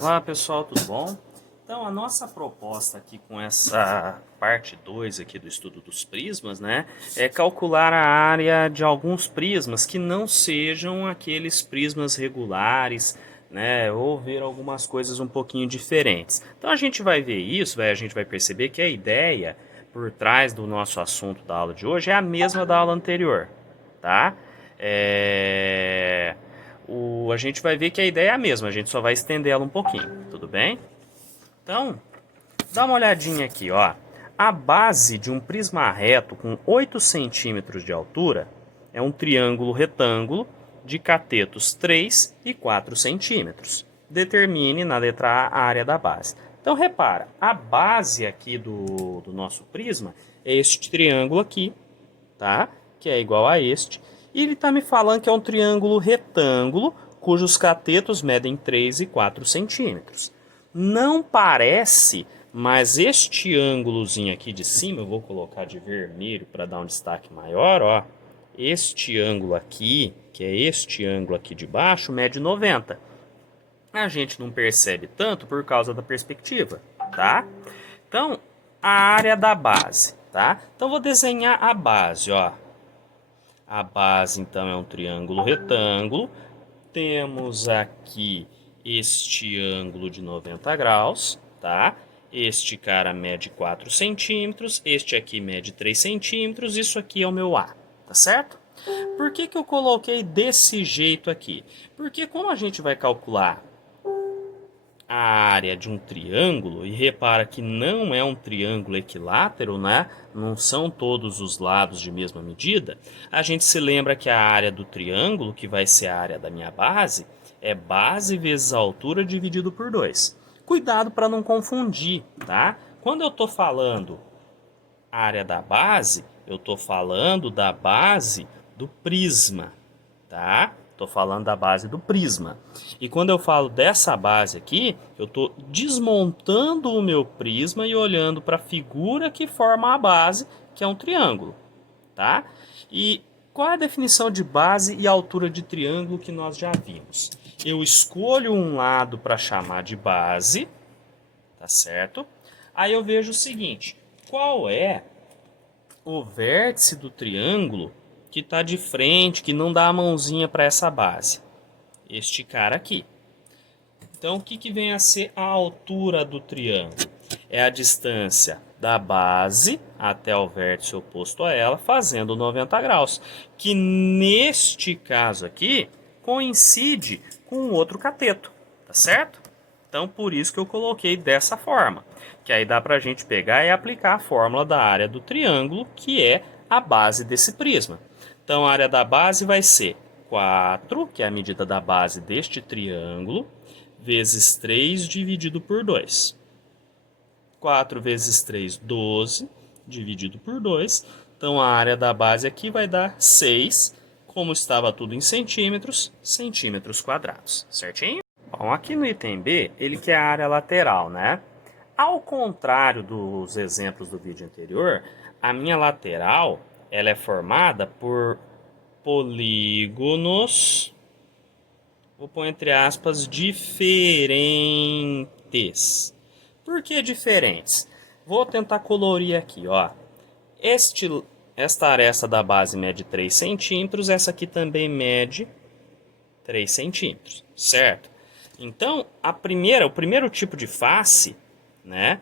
Olá pessoal, tudo bom? Então a nossa proposta aqui com essa parte 2 aqui do estudo dos prismas, né, é calcular a área de alguns prismas que não sejam aqueles prismas regulares, né, ou ver algumas coisas um pouquinho diferentes. Então a gente vai ver isso, a gente vai perceber que a ideia por trás do nosso assunto da aula de hoje é a mesma da aula anterior, tá? A gente vai ver que a ideia é a mesma, a gente só vai estender ela um pouquinho, tudo bem? Então, dá uma olhadinha aqui, ó. A base de um prisma reto com 8 centímetros de altura é um triângulo retângulo de catetos 3 e 4 centímetros. Determine na letra A área da base. Então, repara, a base aqui do nosso prisma é este triângulo aqui, tá? Que é igual a este. E ele está me falando que é um triângulo retângulo cujos catetos medem 3 e 4 centímetros. Não parece, mas este ângulozinho aqui de cima, eu vou colocar de vermelho para dar um destaque maior, ó. Este ângulo aqui, que é este ângulo aqui de baixo, mede 90. A gente não percebe tanto por causa da perspectiva, tá? Então, a área da base, tá? Então, vou desenhar a base, ó. A base, então, é um triângulo retângulo. Temos aqui este ângulo de 90 graus, tá? Este cara mede 4 centímetros, este aqui mede 3 centímetros, isso aqui é o meu A, tá certo? Por que eu coloquei desse jeito aqui? Porque como a gente vai calcular a área de um triângulo, e repara que não é um triângulo equilátero, né? Não são todos os lados de mesma medida, a gente se lembra que a área do triângulo, que vai ser a área da minha base, é base vezes a altura dividido por 2. Cuidado para não confundir, tá? Quando eu estou falando área da base, eu estou falando da base do prisma, tá? Estou falando da base do prisma. E quando eu falo dessa base aqui, eu estou desmontando o meu prisma e olhando para a figura que forma a base, que é um triângulo, tá? E qual é a definição de base e altura de triângulo que nós já vimos? Eu escolho um lado para chamar de base, tá certo? Aí eu vejo o seguinte, qual é o vértice do triângulo que está de frente, que não dá a mãozinha para essa base? Este cara aqui. Então, o que vem a ser a altura do triângulo? É a distância da base até o vértice oposto a ela, fazendo 90 graus. Que neste caso aqui, coincide com o outro cateto, tá certo? Então, por isso que eu coloquei dessa forma. Que aí dá para a gente pegar e aplicar a fórmula da área do triângulo, que é a base desse prisma. Então, a área da base vai ser 4, que é a medida da base deste triângulo, vezes 3 dividido por 2. 4 vezes 3, 12, dividido por 2. Então, a área da base aqui vai dar 6, como estava tudo em centímetros, centímetros quadrados, certinho? Bom, aqui no item B, ele quer a área lateral, né? Ao contrário dos exemplos do vídeo anterior, a minha lateral ela é formada por polígonos, vou pôr entre aspas, diferentes. Por que diferentes? Vou tentar colorir aqui, ó. Esta aresta da base mede 3 centímetros, essa aqui também mede 3 centímetros, certo? Então, o primeiro tipo de face, né?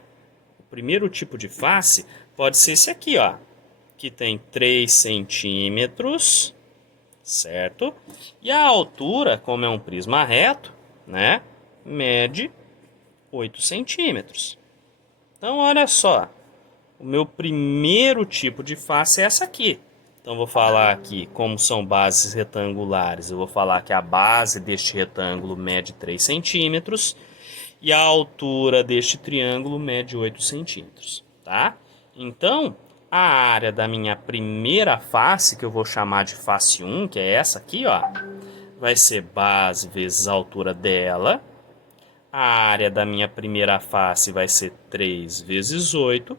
O primeiro tipo de face pode ser esse aqui, ó, que tem 3 centímetros, certo? E a altura, como é um prisma reto, né, mede 8 centímetros. Então, olha só, o meu primeiro tipo de face é essa aqui. Então, vou falar aqui, como são bases retangulares, eu vou falar que a base deste retângulo mede 3 centímetros e a altura deste triângulo mede 8 centímetros, tá? Então, a área da minha primeira face, que eu vou chamar de face 1, que é essa aqui, ó, vai ser base vezes a altura dela. A área da minha primeira face vai ser 3 vezes 8.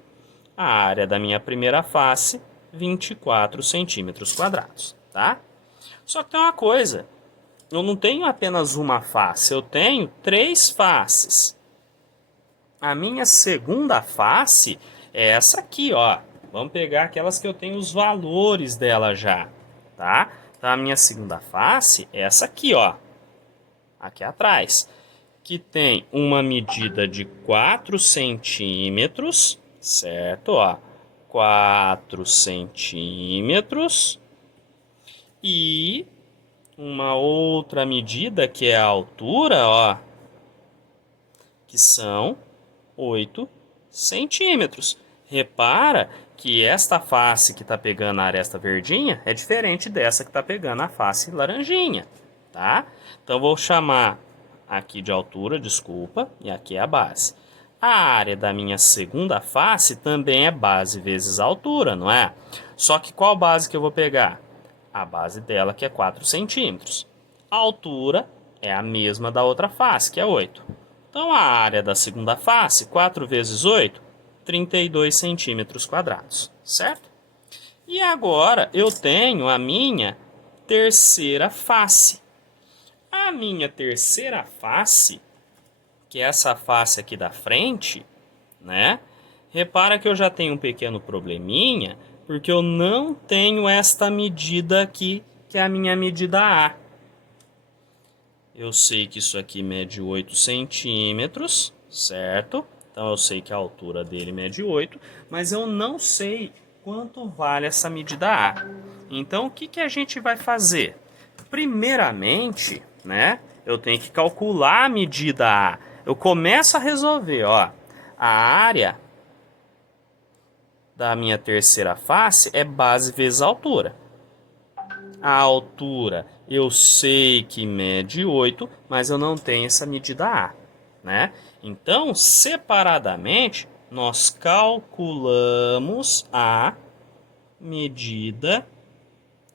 A área da minha primeira face, 24 centímetros quadrados, tá? Só que tem uma coisa. eu não tenho apenas uma face, eu tenho 3 faces. A minha segunda face é essa aqui, ó. Vamos pegar aquelas que eu tenho os valores dela já, tá? Então, a minha segunda face é essa aqui, ó. Aqui atrás. Que tem uma medida de 4 centímetros, certo? Ó, 4 centímetros. E uma outra medida que é a altura, ó, que são 8 centímetros. Repara que esta face que está pegando a aresta verdinha é diferente dessa que está pegando a face laranjinha, tá? Então, vou chamar aqui de altura, desculpa, e aqui é a base. A área da minha segunda face também é base vezes altura, não é? Só que qual base que eu vou pegar? A base dela, que é 4 centímetros. A altura é a mesma da outra face, que é 8. Então, a área da segunda face, 4 vezes 8, 32 centímetros quadrados, certo? E agora eu tenho a minha terceira face. A minha terceira face, que é essa face aqui da frente, né? Repara que eu já tenho um pequeno probleminha, porque eu não tenho esta medida aqui, que é a minha medida A. Eu sei que isso aqui mede 8 centímetros, certo? Então, eu sei que a altura dele mede 8, mas eu não sei quanto vale essa medida A. Então, o que a gente vai fazer? Primeiramente, né, eu tenho que calcular a medida A. Eu começo a resolver, ó. A área da minha terceira face é base vezes altura. A altura eu sei que mede 8, mas eu não tenho essa medida A, né? Então, separadamente, nós calculamos a medida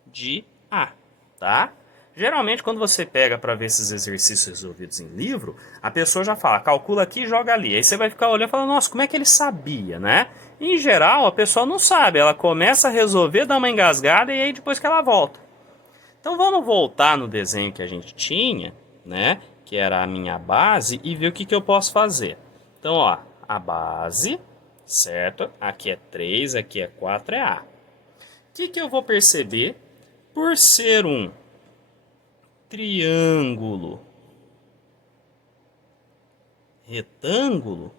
de A, tá? Geralmente, quando você pega para ver esses exercícios resolvidos em livro, a pessoa já fala, calcula aqui e joga ali. Aí você vai ficar olhando e falando, nossa, como é que ele sabia, né? Em geral, a pessoa não sabe, ela começa a resolver, dá uma engasgada e aí depois que ela volta. Então vamos voltar no desenho que a gente tinha, né? Que era a minha base, e ver o que eu posso fazer. Então, ó, a base, certo? Aqui é 3, aqui é 4, é A. O que eu vou perceber? Por ser um triângulo retângulo,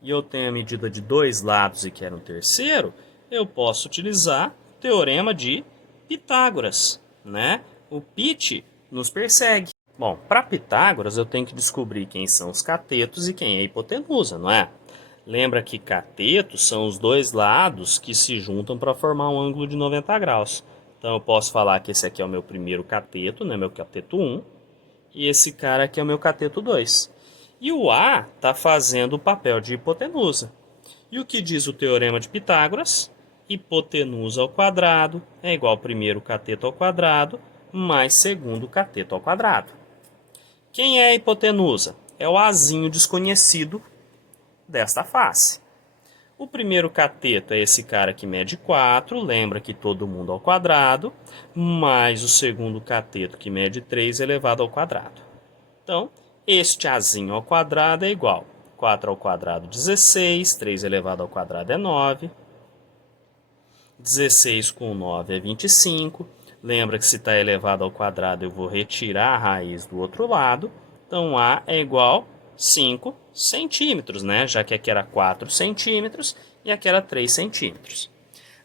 e eu tenho a medida de 2 lados e quero um terceiro, eu posso utilizar o teorema de Pitágoras, né? O Pit nos persegue. Bom, para Pitágoras eu tenho que descobrir quem são os catetos e quem é a hipotenusa, não é? Lembra que catetos são os dois lados que se juntam para formar um ângulo de 90 graus. Então eu posso falar que esse aqui é o meu primeiro cateto, né? Meu cateto 1, e esse cara aqui é o meu cateto 2. E o A está fazendo o papel de hipotenusa. E o que diz o teorema de Pitágoras? Hipotenusa ao quadrado é igual ao primeiro cateto ao quadrado mais segundo cateto ao quadrado. Quem é a hipotenusa? É o azinho desconhecido desta face. O primeiro cateto é esse cara que mede 4, lembra que todo mundo ao quadrado, mais o segundo cateto que mede 3 elevado ao quadrado. Então, este azinho ao quadrado é igual 4 ao quadrado 16, 3 elevado ao quadrado é 9, 16 com 9 é 25. Lembra que se está elevado ao quadrado eu vou retirar a raiz do outro lado. Então A é igual a 5 centímetros, né? Já que aqui era 4 centímetros e aqui era 3 centímetros.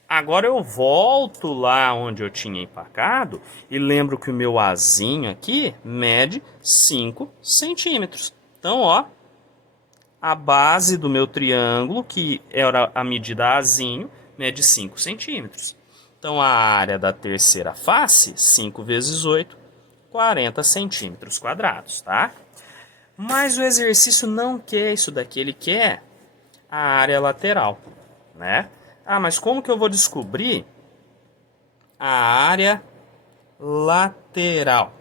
Agora eu volto lá onde eu tinha empacado e lembro que o meu Azinho aqui mede 5 centímetros. Então, ó, a base do meu triângulo, que era a medida Azinho, mede 5 centímetros. Então, a área da terceira face, 5 vezes 8, 40 centímetros quadrados, tá? Mas o exercício não quer isso daqui, ele quer a área lateral, né? Ah, mas como que eu vou descobrir a área lateral?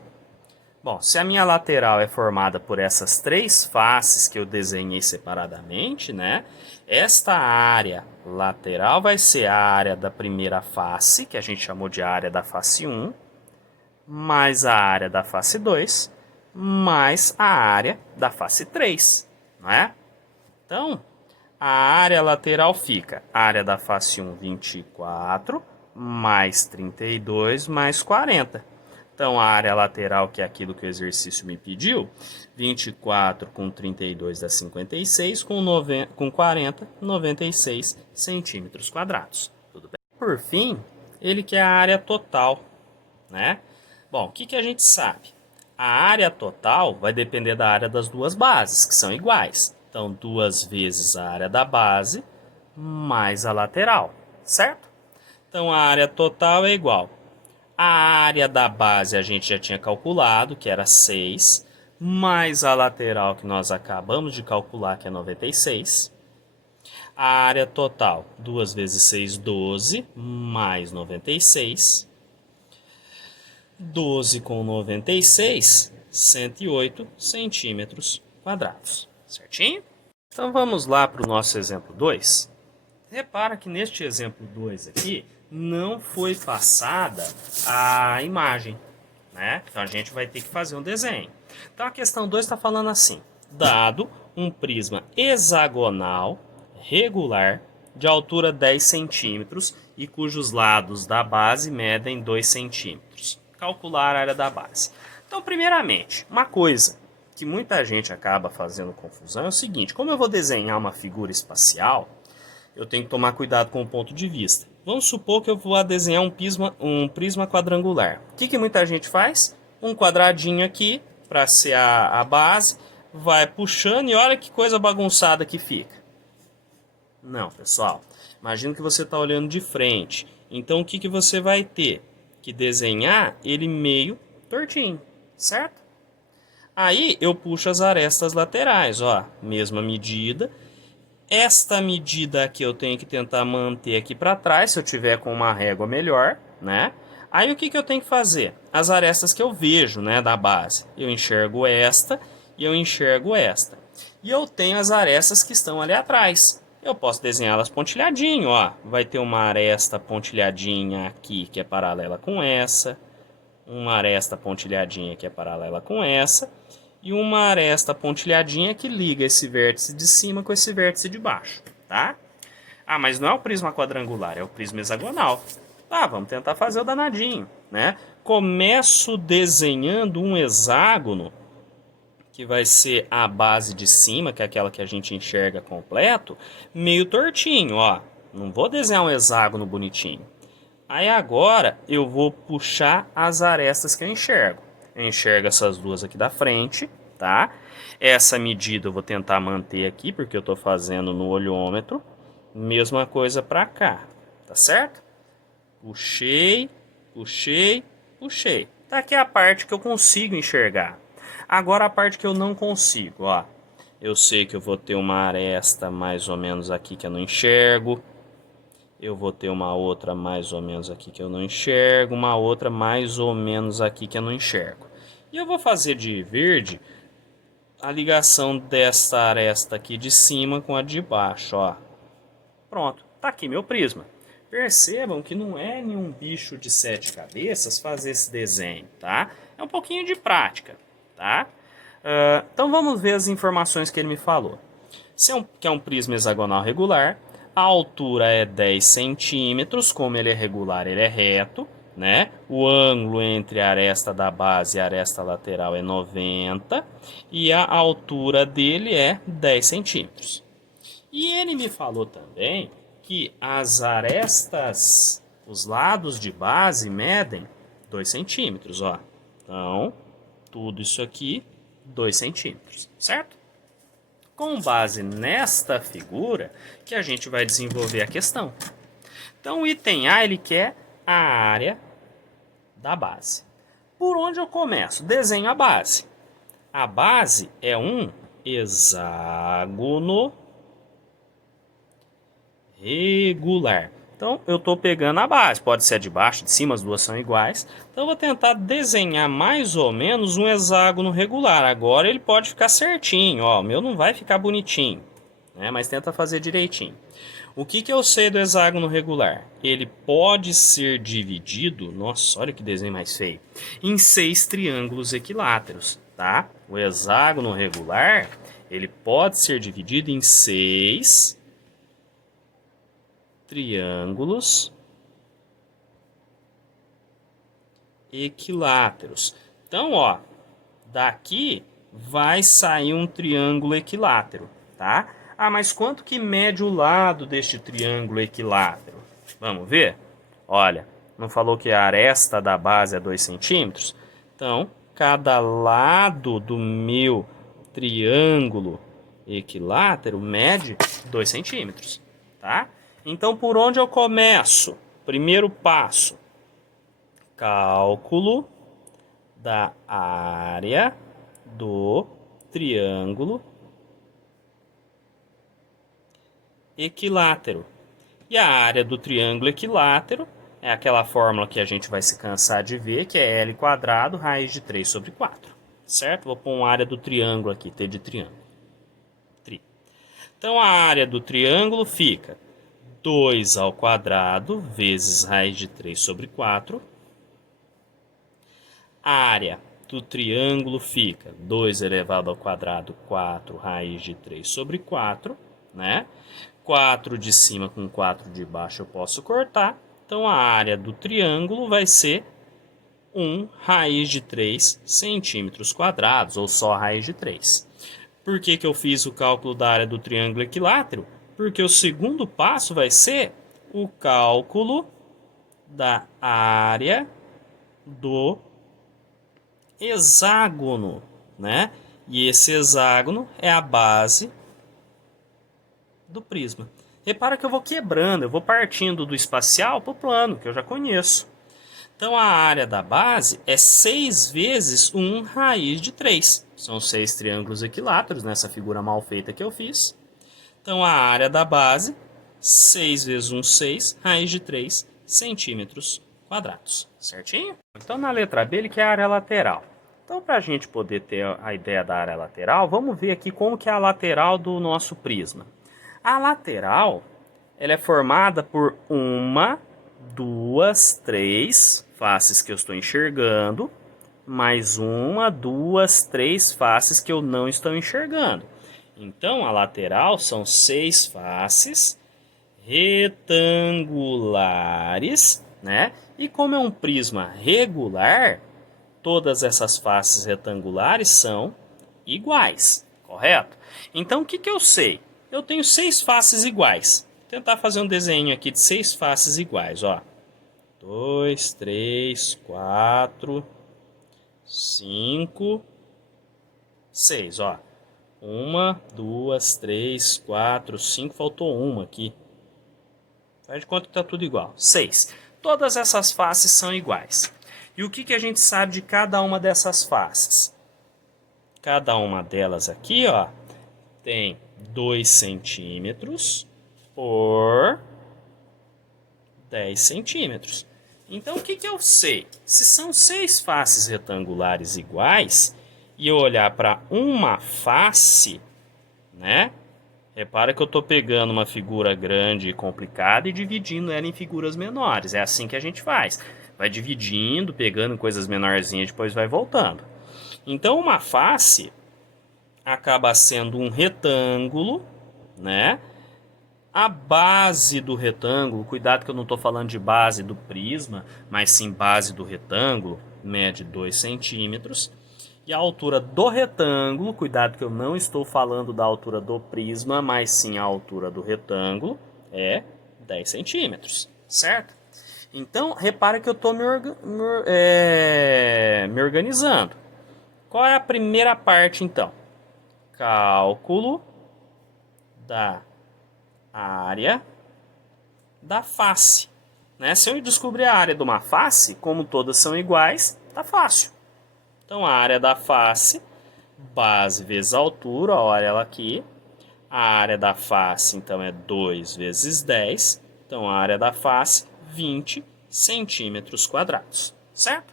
Bom, se a minha lateral é formada por essas 3 faces que eu desenhei separadamente, né? Esta área lateral vai ser a área da primeira face, que a gente chamou de área da face 1, mais a área da face 2, mais a área da face 3, não é? Então, a área lateral fica a área da face 1, 24, mais 32, mais 40. Então, a área lateral, que é aquilo que o exercício me pediu, 24 com 32 dá 56, com 40, 96 centímetros quadrados. Tudo bem? Por fim, ele quer a área total, né? Bom, o que a gente sabe? A área total vai depender da área das duas bases, que são iguais. Então, 2 vezes a área da base mais a lateral, certo? Então, a área total é igual. A área da base a gente já tinha calculado, que era 6, mais a lateral que nós acabamos de calcular, que é 96. A área total, 2 vezes 6, 12, mais 96. 12 com 96, 108 centímetros quadrados. Certinho? Então vamos lá para o nosso exemplo 2. Repara que neste exemplo 2 aqui, não foi passada a imagem, né? Então a gente vai ter que fazer um desenho. Então a questão 2 está falando assim: dado um prisma hexagonal regular de altura 10 centímetros e cujos lados da base medem 2 centímetros. Calcular a área da base. Então, primeiramente, uma coisa que muita gente acaba fazendo confusão é o seguinte: como eu vou desenhar uma figura espacial, eu tenho que tomar cuidado com o ponto de vista. Vamos supor que eu vou desenhar um prisma quadrangular. O que muita gente faz? Um quadradinho aqui, para ser a base, vai puxando e olha que coisa bagunçada que fica. Não, pessoal. Imagina que você está olhando de frente. Então, o que você vai ter? Que desenhar ele meio tortinho, certo? Aí, eu puxo as arestas laterais, ó. Mesma medida. Esta medida aqui eu tenho que tentar manter aqui para trás, se eu tiver com uma régua melhor, né? Aí o que eu tenho que fazer? As arestas que eu vejo, né, da base. Eu enxergo esta e eu enxergo esta. E eu tenho as arestas que estão ali atrás. Eu posso desenhá-las pontilhadinho, ó. Vai ter uma aresta pontilhadinha aqui que é paralela com essa. Uma aresta pontilhadinha que é paralela com essa. E uma aresta pontilhadinha que liga esse vértice de cima com esse vértice de baixo, tá? Ah, mas não é o prisma quadrangular, é o prisma hexagonal. Tá, vamos tentar fazer o danadinho, né? Começo desenhando um hexágono, que vai ser a base de cima, que é aquela que a gente enxerga completo, meio tortinho, ó. Não vou desenhar um hexágono bonitinho. Aí agora eu vou puxar as arestas que eu enxergo. Eu enxergo essas duas aqui da frente, tá? Essa medida eu vou tentar manter aqui, porque eu estou fazendo no olhômetro. Mesma coisa para cá, tá certo? Puxei, puxei, puxei. Tá aqui a parte que eu consigo enxergar. Agora a parte que eu não consigo, ó. Eu sei que eu vou ter uma aresta mais ou menos aqui que eu não enxergo. Eu vou ter uma outra mais ou menos aqui que eu não enxergo. Uma outra mais ou menos aqui que eu não enxergo. E eu vou fazer de verde a ligação desta aresta aqui de cima com a de baixo, ó. Pronto, tá aqui meu prisma. Percebam que não é nenhum bicho de 7 cabeças fazer esse desenho, tá? É um pouquinho de prática, tá? Então vamos ver as informações que ele me falou. Que é um prisma hexagonal regular, a altura é 10 centímetros, como ele é regular, ele é reto, né? O ângulo entre a aresta da base e a aresta lateral é 90 e a altura dele é 10 centímetros. E ele me falou também que as arestas, os lados de base medem 2 centímetros, ó. Então, tudo isso aqui, 2 centímetros, certo? Com base nesta figura que a gente vai desenvolver a questão. Então, o item A, ele quer a área da base. Por onde eu começo? Desenho a base. A base é um hexágono regular. Então, eu estou pegando a base. Pode ser a de baixo, de cima, as duas são iguais. Então, eu vou tentar desenhar mais ou menos um hexágono regular. Agora, ele pode ficar certinho. Ó, o meu não vai ficar bonitinho, né? Mas tenta fazer direitinho. O que eu sei do hexágono regular? Ele pode ser dividido, nossa, olha que desenho mais feio, em 6 triângulos equiláteros, tá? O hexágono regular, ele pode ser dividido em 6 triângulos equiláteros. Então, ó, daqui vai sair um triângulo equilátero, tá? Ah, mas quanto que mede o lado deste triângulo equilátero? Vamos ver? Olha, não falou que a aresta da base é 2 centímetros? Então, cada lado do meu triângulo equilátero mede 2 centímetros, tá? Então, por onde eu começo? Primeiro passo, cálculo da área do triângulo equilátero. E a área do triângulo equilátero é aquela fórmula que a gente vai se cansar de ver, que é L quadrado raiz de 3 sobre 4. Certo? Vou pôr uma área do triângulo aqui, T de triângulo. Então a área do triângulo fica 2 ao quadrado vezes raiz de 3 sobre 4. A área do triângulo fica 2 elevado ao quadrado, 4 raiz de 3 sobre 4, né? 4 de cima com 4 de baixo eu posso cortar. Então a área do triângulo vai ser 1 raiz de 3 centímetros quadrados, ou só raiz de 3. Por que eu fiz o cálculo da área do triângulo equilátero? Porque o segundo passo vai ser o cálculo da área do hexágono, né? E esse hexágono é a base do prisma. Repara que eu vou quebrando, eu vou partindo do espacial para o plano, que eu já conheço. Então a área da base é 6 vezes 1 raiz de 3. São 6 triângulos equiláteros nessa figura mal feita que eu fiz. Então a área da base, 6 vezes 1, 6, raiz de 3 centímetros quadrados. Certinho? Então na letra B ele quer a área lateral. Então para a gente poder ter a ideia da área lateral, vamos ver aqui como que é a lateral do nosso prisma. A lateral, ela é formada por 1, 2, 3 faces que eu estou enxergando, mais 1, 2, 3 faces que eu não estou enxergando. Então, a lateral são 6 faces retangulares, né? E como é um prisma regular, todas essas faces retangulares são iguais, correto? Então, o que eu sei? Eu tenho 6 faces iguais. Vou tentar fazer um desenho aqui de 6 faces iguais, ó. 2, 3, 4, 5, 6, ó. 1, 2, 3, 4, 5, faltou uma aqui. Faz de conta que tá tudo igual. 6. Todas essas faces são iguais. E o que a gente sabe de cada uma dessas faces? Cada uma delas aqui, ó, tem 2 centímetros por 10 centímetros. Então, o que eu sei? Se são 6 faces retangulares iguais, e eu olhar para uma face, né? Repara que eu estou pegando uma figura grande e complicada e dividindo ela em figuras menores. É assim que a gente faz. Vai dividindo, pegando coisas menorzinhas, depois vai voltando. Então, uma face acaba sendo um retângulo, né? A base do retângulo, cuidado que eu não estou falando de base do prisma, mas sim base do retângulo, mede 2 centímetros. E a altura do retângulo, cuidado que eu não estou falando da altura do prisma, mas sim a altura do retângulo, é 10 centímetros, certo? Então, repara que eu estou me organizando. Qual é a primeira parte, então? Cálculo da área da face. Né? Se eu descobrir a área de uma face, como todas são iguais, tá fácil. Então, a área da face, base vezes altura, olha ela aqui. A área da face, então, é 2 vezes 10. Então, a área da face, 20 centímetros quadrados, certo?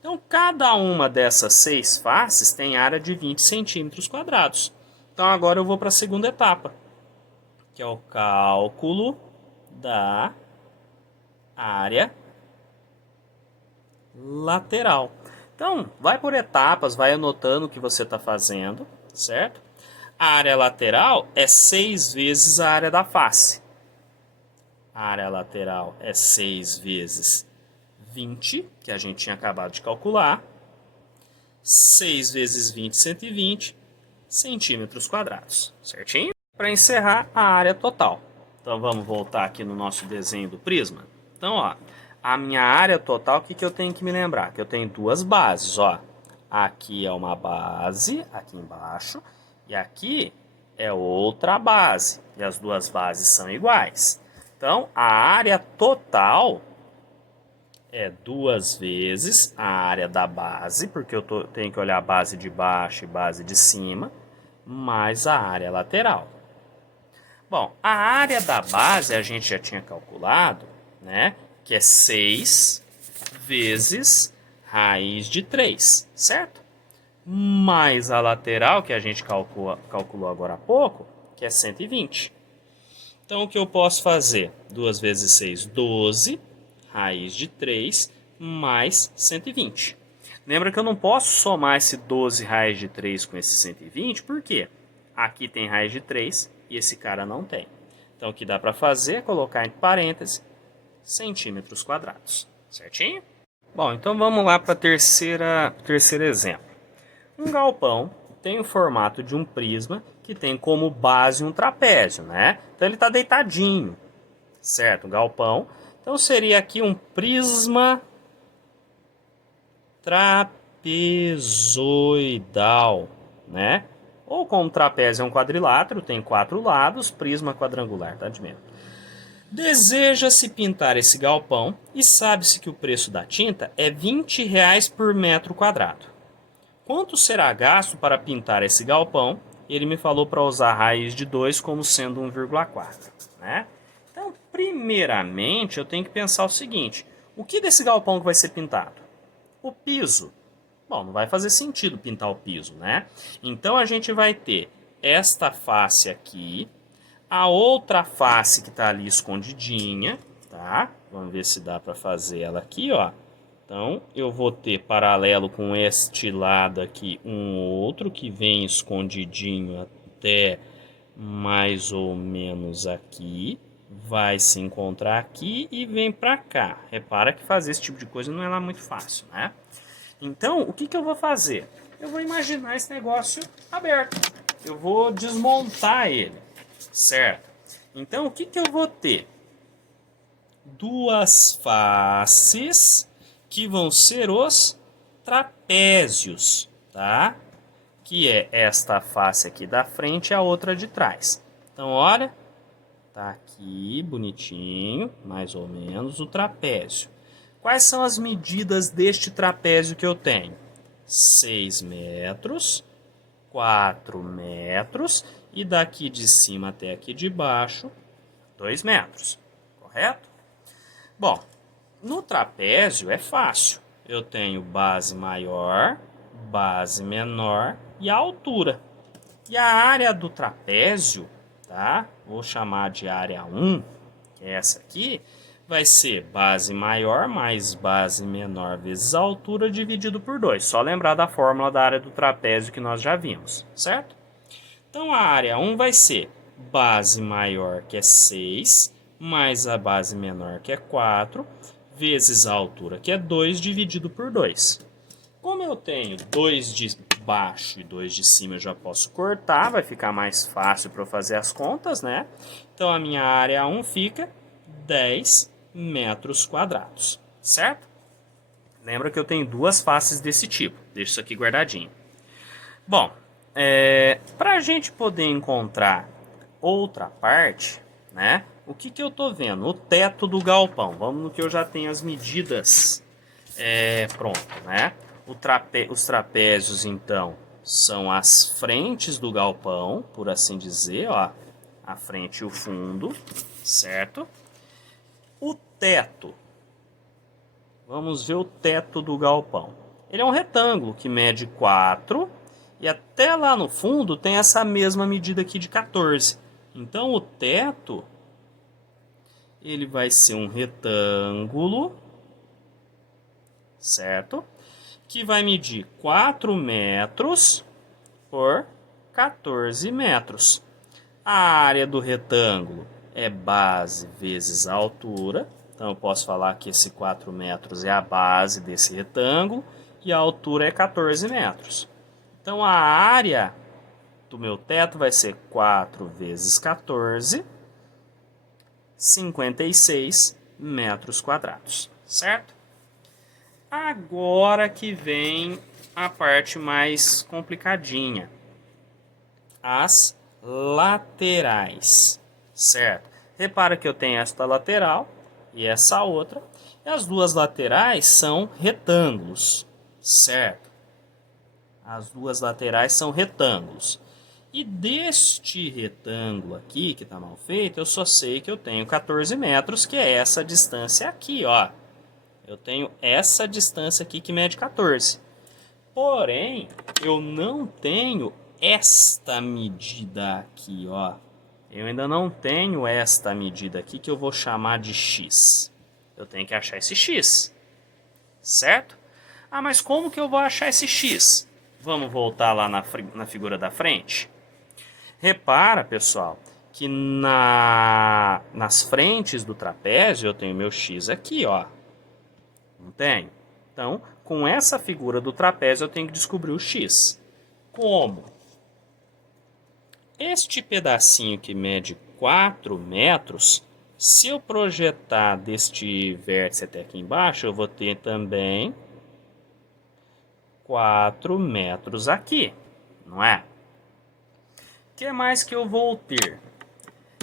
Então, cada uma dessas 6 faces tem área de 20 centímetros quadrados. Então, agora eu vou para a segunda etapa, que é o cálculo da área lateral. Então, vai por etapas, vai anotando o que você está fazendo, certo? A área lateral é 6 vezes a área da face. A área lateral é 6 vezes 20, que a gente tinha acabado de calcular. 6 vezes 20, 120 centímetros quadrados, certinho? Para encerrar a área total. Então vamos voltar aqui no nosso desenho do prisma. Então, ó, a minha área total, o que eu tenho que me lembrar? Que eu tenho duas bases, ó. Aqui é uma base, aqui embaixo, e aqui é outra base. E as duas bases são iguais. Então, a área total é 2 vezes a área da base, porque eu tenho que olhar a base de baixo e base de cima, mais a área lateral. Bom, a área da base a gente já tinha calculado, né? Que é 6 vezes raiz de 3, certo? Mais a lateral, que a gente calculou agora há pouco, que é 120. Então, o que eu posso fazer? 2 vezes 6, 12, raiz de 3, mais 120. Lembra que eu não posso somar esse 12 raiz de 3 com esse 120, por quê? Aqui tem raiz de 3 e esse cara não tem. Então, o que dá para fazer é colocar entre parênteses centímetros quadrados. Certinho? Bom, então vamos lá para o terceiro exemplo. Um galpão tem o formato de um prisma que tem como base um trapézio, né? Então ele está deitadinho, certo? Um galpão. Então seria aqui um prisma trapezoidal, né? Ou como trapézio é um quadrilátero, tem 4 lados, prisma quadrangular, tá de menos. Deseja-se pintar esse galpão e sabe-se que o preço da tinta é R$20 por metro quadrado. Quanto será gasto para pintar esse galpão? Ele me falou para usar a raiz de 2 como sendo 1,4, né? Então, primeiramente, eu tenho que pensar o seguinte: o que desse galpão que vai ser pintado? O piso. Bom, não vai fazer sentido pintar o piso, né? Então, a gente vai ter esta face aqui, a outra face que está ali escondidinha, tá? Vamos ver se dá para fazer ela aqui, ó. Então, eu vou ter paralelo com este lado aqui um outro que vem escondidinho até mais ou menos aqui. Vai se encontrar aqui e vem para cá. Repara que fazer esse tipo de coisa não é lá muito fácil, né? Então, o que eu vou fazer? Eu vou imaginar esse negócio aberto. Eu vou desmontar ele, certo? Então, o que eu vou ter? Duas faces que vão ser os trapézios, tá? Que é esta face aqui da frente e a outra de trás. Então, olha, tá aqui bonitinho, mais ou menos, o trapézio. Quais são as medidas deste trapézio que eu tenho? 6 metros, 4 metros e daqui de cima até aqui de baixo, 2 metros, correto? Bom, no trapézio é fácil. Eu tenho base maior, base menor e a altura. E a área do trapézio, tá? Vou chamar de área 1, que é essa aqui, vai ser base maior mais base menor vezes a altura dividido por 2. Só lembrar da fórmula da área do trapézio que nós já vimos, certo? Então a área 1 vai ser base maior, que é 6, mais a base menor, que é 4, vezes a altura, que é 2, dividido por 2. Como eu tenho 2 de baixo e 2 de cima, eu já posso cortar, vai ficar mais fácil para eu fazer as contas, né? Então a minha área 1 fica 10 metros quadrados, certo? Lembra que eu tenho duas faces desse tipo. Deixa isso aqui guardadinho. Bom, para a gente poder encontrar outra parte, né? O que eu tô vendo? O teto do galpão. Vamos no que eu já tenho as medidas pronto, né? Os trapézios, então, são as frentes do galpão, por assim dizer, ó. A frente e o fundo, certo? O teto. Vamos ver o teto do galpão. Ele é um retângulo que mede 4 e até lá no fundo tem essa mesma medida aqui de 14. Então, o teto, ele vai ser um retângulo, certo? Que vai medir 4 metros por 14 metros. A área do retângulo é base vezes a altura. Então, eu posso falar que esse 4 metros é a base desse retângulo e a altura é 14 metros. Então, a área do meu teto vai ser 4 vezes 14, 56 metros quadrados, certo? Agora que vem a parte mais complicadinha. As laterais, certo? Repara que eu tenho esta lateral e essa outra. E as duas laterais são retângulos, certo? As duas laterais são retângulos. E deste retângulo aqui, que está mal feito, eu só sei que eu tenho 14 metros, que é essa distância aqui, ó. Eu tenho essa distância aqui que mede 14. Porém, eu não tenho esta medida aqui, ó. Eu ainda não tenho esta medida aqui que eu vou chamar de x. Eu tenho que achar esse x, certo? Ah, mas como que eu vou achar esse x? Vamos voltar lá na figura da frente? Repara, pessoal, que nas frentes do trapézio eu tenho meu x aqui, ó. Não tenho? Então, com essa figura do trapézio eu tenho que descobrir o x. Como? Este pedacinho que mede 4 metros, se eu projetar deste vértice até aqui embaixo, eu vou ter também 4 metros aqui, não é? O que mais que eu vou ter?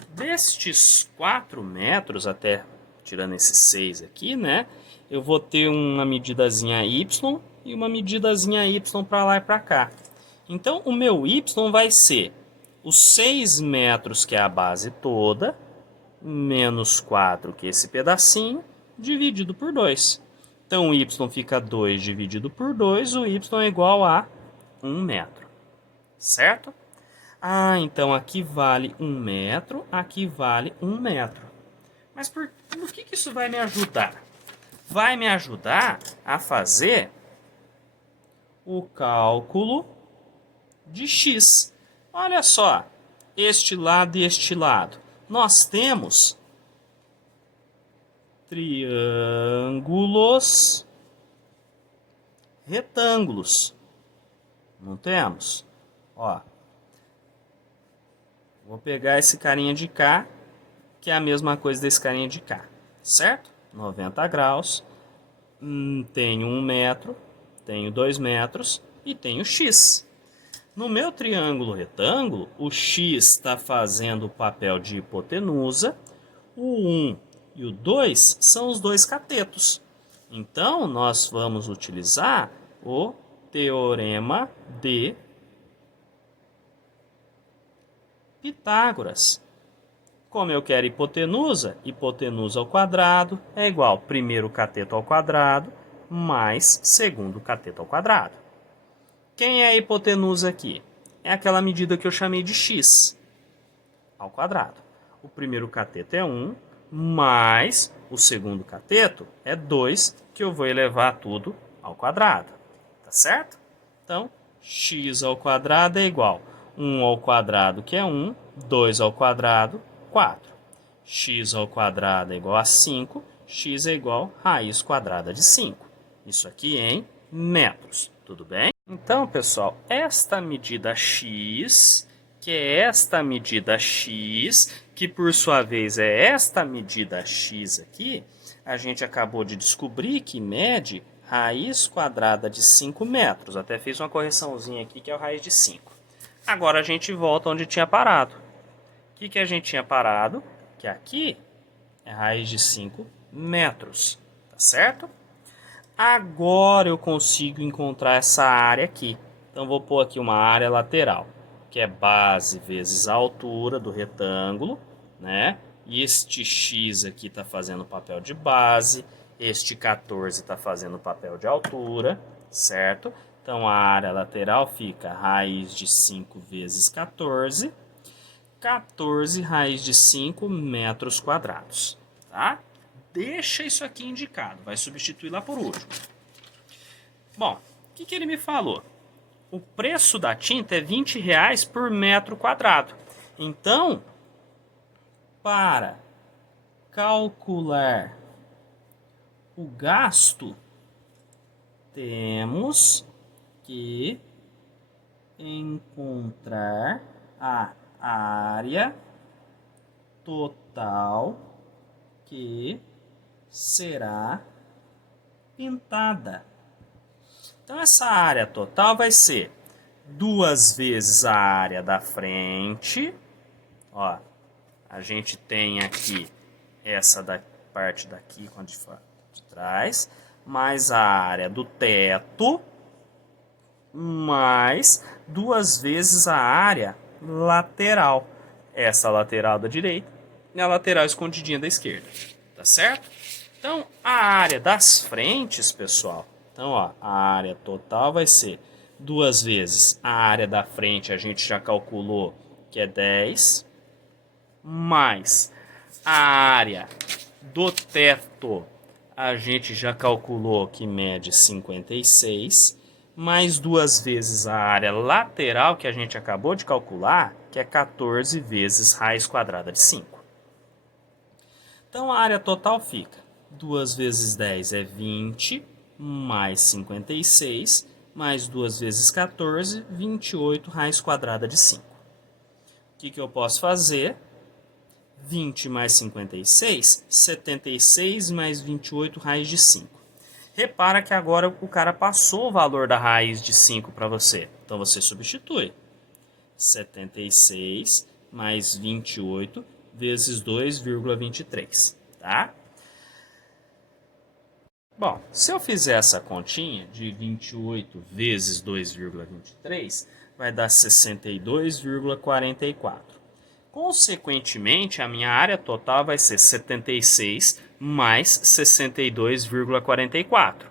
Destes 4 metros, até tirando esses 6 aqui, né? Eu vou ter uma medidazinha y e uma medidazinha y para lá e para cá. Então, o meu y vai ser os 6 metros, que é a base toda, menos 4, que é esse pedacinho, dividido por 2. Então, o y fica 2 dividido por 2, o y é igual a 1 metro. Certo? Ah, então aqui vale 1 metro, aqui vale 1 metro. Mas por que isso vai me ajudar? Vai me ajudar a fazer o cálculo de x. Olha só, este lado e este lado. Nós temos triângulos retângulos. Não temos? Ó, vou pegar esse carinha de cá, que é a mesma coisa desse carinha de cá, certo? 90 graus, tenho 1 metro, tenho 2 metros e tenho x. No meu triângulo retângulo, o x está fazendo o papel de hipotenusa, o 1 e o 2 são os dois catetos. Então, nós vamos utilizar o teorema de Pitágoras. Como eu quero hipotenusa, hipotenusa ao quadrado é igual primeiro cateto ao quadrado mais segundo cateto ao quadrado. Quem é a hipotenusa aqui? É aquela medida que eu chamei de x ao quadrado. O primeiro cateto é 1, mais o segundo cateto é 2, que eu vou elevar tudo ao quadrado. Tá certo? Então, x ao quadrado é igual 1 ao quadrado, que é 1, 2 ao quadrado, 4. X ao quadrado é igual a 5, x é igual a raiz quadrada de 5. Isso aqui em metros, tudo bem? Então, pessoal, esta medida x, que é esta medida x, que por sua vez é esta medida x aqui, a gente acabou de descobrir que mede raiz quadrada de 5 metros. Até fiz uma correçãozinha aqui, que é a raiz de 5. Agora a gente volta onde tinha parado. O que a gente tinha parado? Que aqui é raiz de 5 metros, tá certo? Agora eu consigo encontrar essa área aqui. Então vou pôr aqui uma área lateral, que é base vezes a altura do retângulo, né? E este x aqui está fazendo o papel de base, este 14 está fazendo o papel de altura, certo? Então a área lateral fica raiz de 5 vezes 14. 14 raiz de 5 metros quadrados, tá? Deixa isso aqui indicado, vai substituir lá por último. Bom, o que ele me falou? O preço da tinta é R$20 por metro quadrado. Então, para calcular o gasto, temos que encontrar a área total que será pintada. Então, essa área total vai ser 2 vezes a área da frente. Ó, a gente tem aqui essa da parte daqui, de trás, mais a área do teto, mais 2 vezes a área lateral. Essa lateral da direita e a lateral escondidinha da esquerda. Tá certo? Então, a área das frentes, pessoal. Então, ó, a área total vai ser 2 vezes a área da frente, a gente já calculou que é 10, mais a área do teto, a gente já calculou que mede 56, mais 2 vezes a área lateral, que a gente acabou de calcular, que é 14 vezes raiz quadrada de 5. Então, a área total fica 2 vezes 10 é 20, mais 56, mais 2 vezes 14, 28 raiz quadrada de 5. O que eu posso fazer? 20 mais 56, 76 mais 28 raiz de 5. Repara que agora o cara passou o valor da raiz de 5 para você. Então você substitui. 76 mais 28 vezes 2,23, tá? Bom, se eu fizer essa continha de 28 vezes 2,23, vai dar 62,44. Consequentemente, a minha área total vai ser 76 mais 62,44.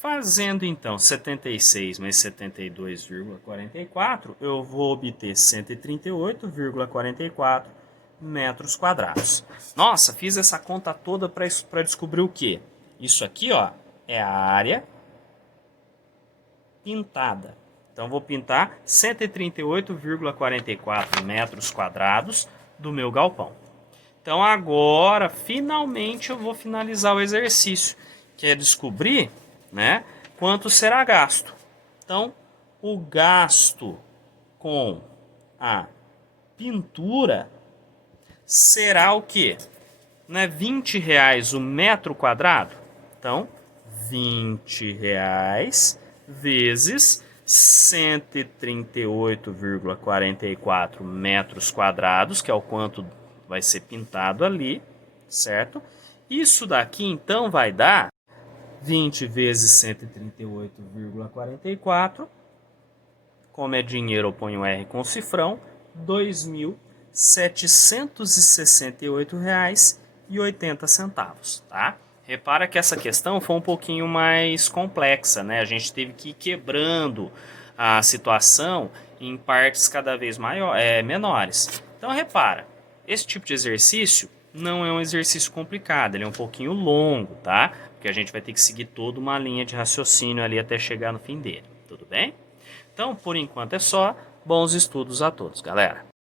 Fazendo então 76 mais 72,44, eu vou obter 138,44 metros quadrados. Nossa, fiz essa conta toda para descobrir o quê? Isso aqui, ó, é a área pintada. Então, vou pintar 138,44 metros quadrados do meu galpão. Então, agora, finalmente, eu vou finalizar o exercício, que é descobrir, né, quanto será gasto. Então, o gasto com a pintura será o quê? Não é R$20 o metro quadrado? Então, R$20 vezes 138,44 metros quadrados, que é o quanto vai ser pintado ali, certo? Isso daqui, então, vai dar 20 vezes 138,44. Como é dinheiro, eu ponho R com cifrão. R$ 2.768,80, tá? Repara que essa questão foi um pouquinho mais complexa, né? A gente teve que ir quebrando a situação em partes cada vez menores. Então, repara, esse tipo de exercício não é um exercício complicado, ele é um pouquinho longo, tá? Porque a gente vai ter que seguir toda uma linha de raciocínio ali até chegar no fim dele, tudo bem? Então, por enquanto é só. Bons estudos a todos, galera!